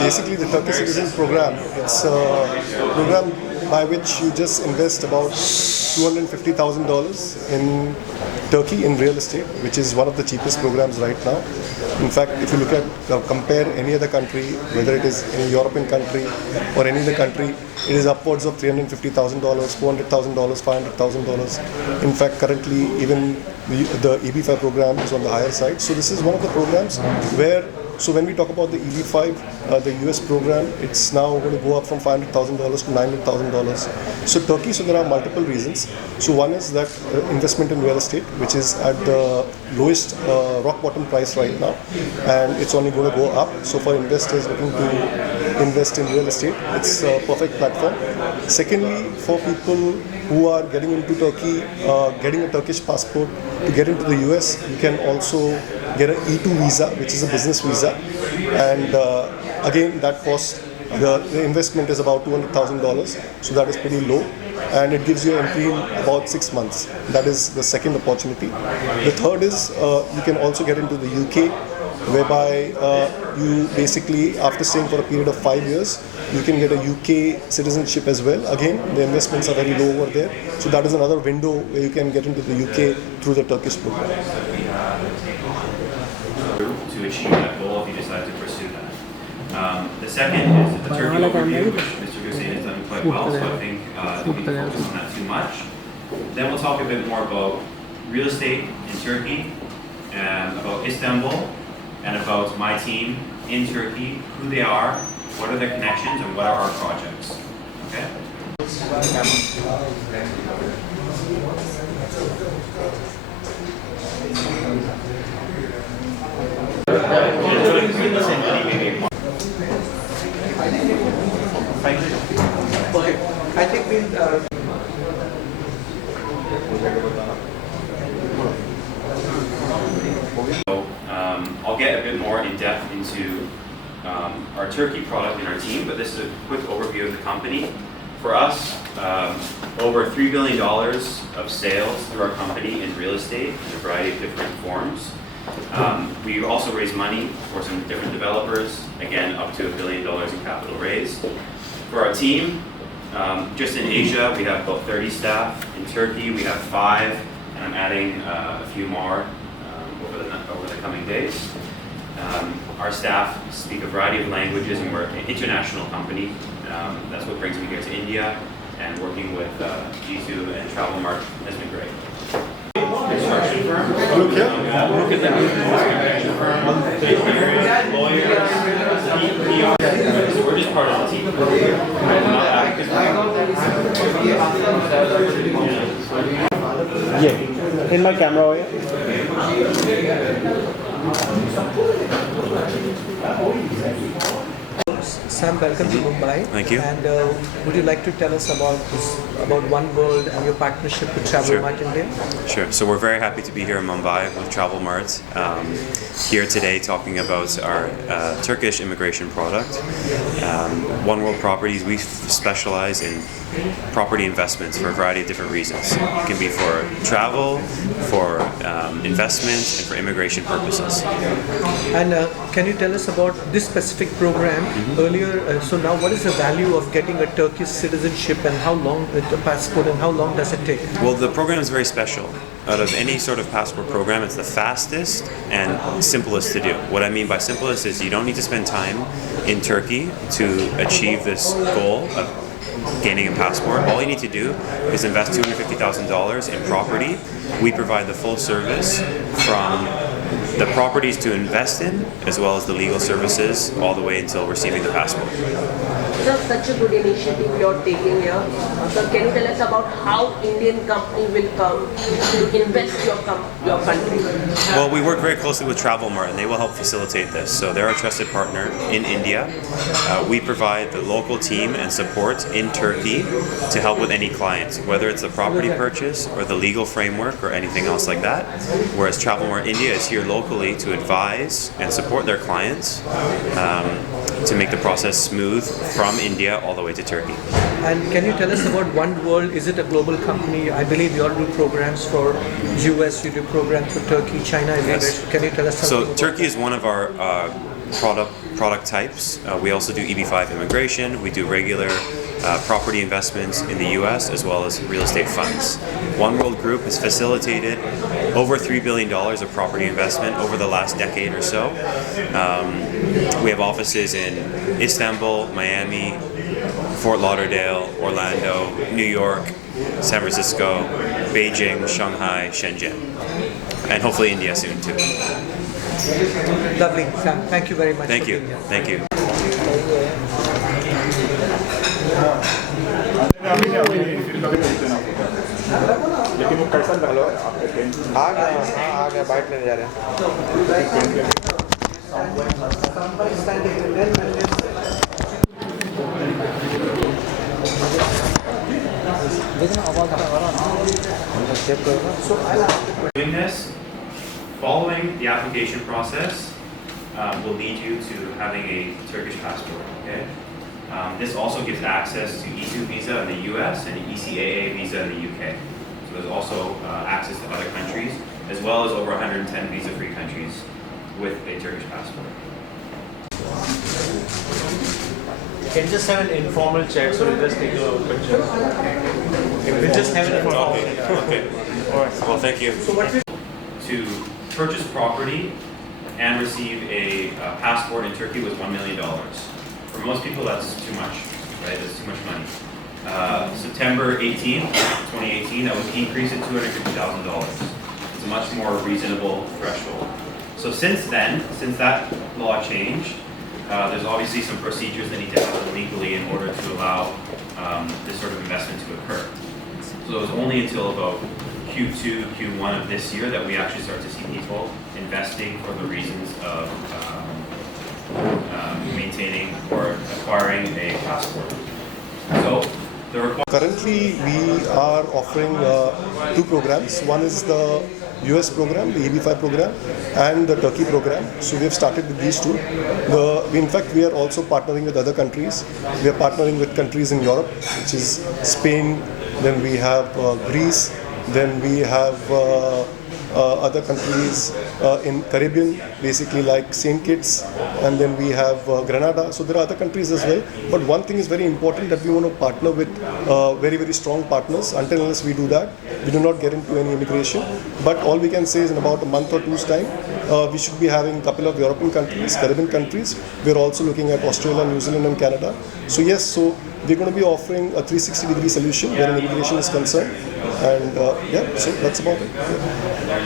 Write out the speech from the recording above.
basically the Turkish Citizen Program. It's a program by which you just invest about $250,000 in Turkey in real estate, which is one of the cheapest programs right now. In fact, if you look at compare any other country, whether it is any European country or any other country, it is upwards of $350,000, $400,000, $500,000. In fact, currently even the EB5 program is on the higher side. So this is one of the programs where, so when we talk about the EB5, the US program, it's now going to go up from $500,000 to $900,000. So Turkey, so there are multiple reasons. So one is that investment in real estate, which is at the lowest rock bottom price right now, and it's only going to go up. So for investors looking to invest in real estate, it's a perfect platform. Secondly, for people who are getting into Turkey, getting a Turkish passport to get into the US, you can also get an E2 visa, which is a business visa, and again that cost, the investment is about $200,000, so that is pretty low, and it gives you entry in about 6 months. That is the second opportunity. The third is you can also get into the UK, whereby you basically, after staying for a period of 5 years, you can get a UK citizenship as well. Again, the investments are very low over there, so that is another window where you can get into the UK through the Turkish program. To achieve that goal if you decide to pursue that. The second is the Turkey overview, which Mr. Hussein has done quite well, so I think we can focus on that too much. Then we'll talk a bit more about real estate in Turkey, and about Istanbul, and about my team in Turkey, who they are, what are their connections, and what are our projects. Okay? I think we'll. I'll get a bit more in depth into our Turkey product in our team, but this is a quick overview of the company. For us, over $3 billion of sales through our company in real estate in a variety of different forms. We also raise money for some different developers, again up to $1 billion in capital raised. For our team, just in Asia, we have about 30 staff. In Turkey, we have 5, and I'm adding a few more over the coming days. Our staff speak a variety of languages, and we're an international company. That's what brings me here to India, and working with G2 and Travel Mart has been great. Construction firm. Look at lawyers, PR. We're just part of the team. Yeah, in my camera. Sam, welcome to Mumbai. Thank you. And would you like to tell us about One World and your partnership with Travel Mart India? Sure. So we're very happy to be here in Mumbai with Travel Mart. Here today talking about our Turkish immigration product. One World Properties, we specialize in property investments for a variety of different reasons. It can be for travel, for investment, and for immigration purposes. And can you tell us about this specific program? Earlier, so now what is the value of getting a Turkish citizenship, and how long with the passport, and how long does it take? Well, the program is very special. Out of any sort of passport program, it's the fastest and simplest to do. What I mean by simplest is you don't need to spend time in Turkey to achieve this goal of gaining a passport. All you need to do is invest $250,000 in property. We provide the full service from the properties to invest in, as well as the legal services, all the way until receiving the passport. Sir, such a good initiative you're taking here. So can you tell us about how Indian company will come to invest your country? Well, we work very closely with Travel Mart, and they will help facilitate this. So they're a trusted partner in India. We provide the local team and support in Turkey to help with any client, whether it's a property purchase or the legal framework or anything else like that. Whereas Travel Mart India is here locally to advise and support their clients to make the process smooth from India all the way to Turkey. And can you tell us about One World? Is it a global company? I believe you all do programs for US, you do programs for Turkey, China. Yes. Can you tell us something? So Turkey is one of our product types. We also do EB5 immigration. We do regular property investments in the U.S. as well as real estate funds. One World Group has facilitated over $3 billion of property investment over the last decade or so. We have offices in Istanbul, Miami, Fort Lauderdale, Orlando, New York, San Francisco, Beijing, Shanghai, Shenzhen, and hopefully India soon too. Lovely, Sam. Thank you very much. Thank for you. being here. Thank you. लेकिन वो कैसा लग रहा है आपके tent में? आ गया bite लेने जा रहे हैं Doing this, following the application process will lead you to having a Turkish passport. Okay. This also gives access to E2 visa in the US and ECAA visa in the UK. So there's also access to other countries, as well as over 110 visa-free countries with a Turkish passport. Can you just have an informal chat so we'll just take a picture? We'll just have an informal chat. Okay. Well, thank you. To purchase property and receive a passport in Turkey was $1 million. For most people, that's too much, right? That's too much money. September 18, 2018, that was increased to $250,000. It's a much more reasonable threshold. So since then, since that law changed, there's obviously some procedures that need to happen legally in order to allow this sort of investment to occur. So it was only until about Q2, Q1 of this year that we actually start to see people investing for the reasons of maintaining or acquiring a passport. So the Currently, we are offering two programs. One is the US program, the EB5 program, and the Turkey program. So we have started with these two. In fact, we are also partnering with other countries. We are partnering with countries in Europe, which is Spain, then we have Greece, then we have other countries in Caribbean, basically like St. Kitts, and then we have Grenada. So there are other countries as well. But one thing is very important, that we want to partner with very, very strong partners. Until unless we do that, we do not get into any immigration. But all we can say is in about a month or two's time, we should be having a couple of European countries, Caribbean countries. We're also looking at Australia, New Zealand, and Canada. So yes, so we're going to be offering a 360-degree solution where immigration is concerned. And yeah, so that's about it. Yeah.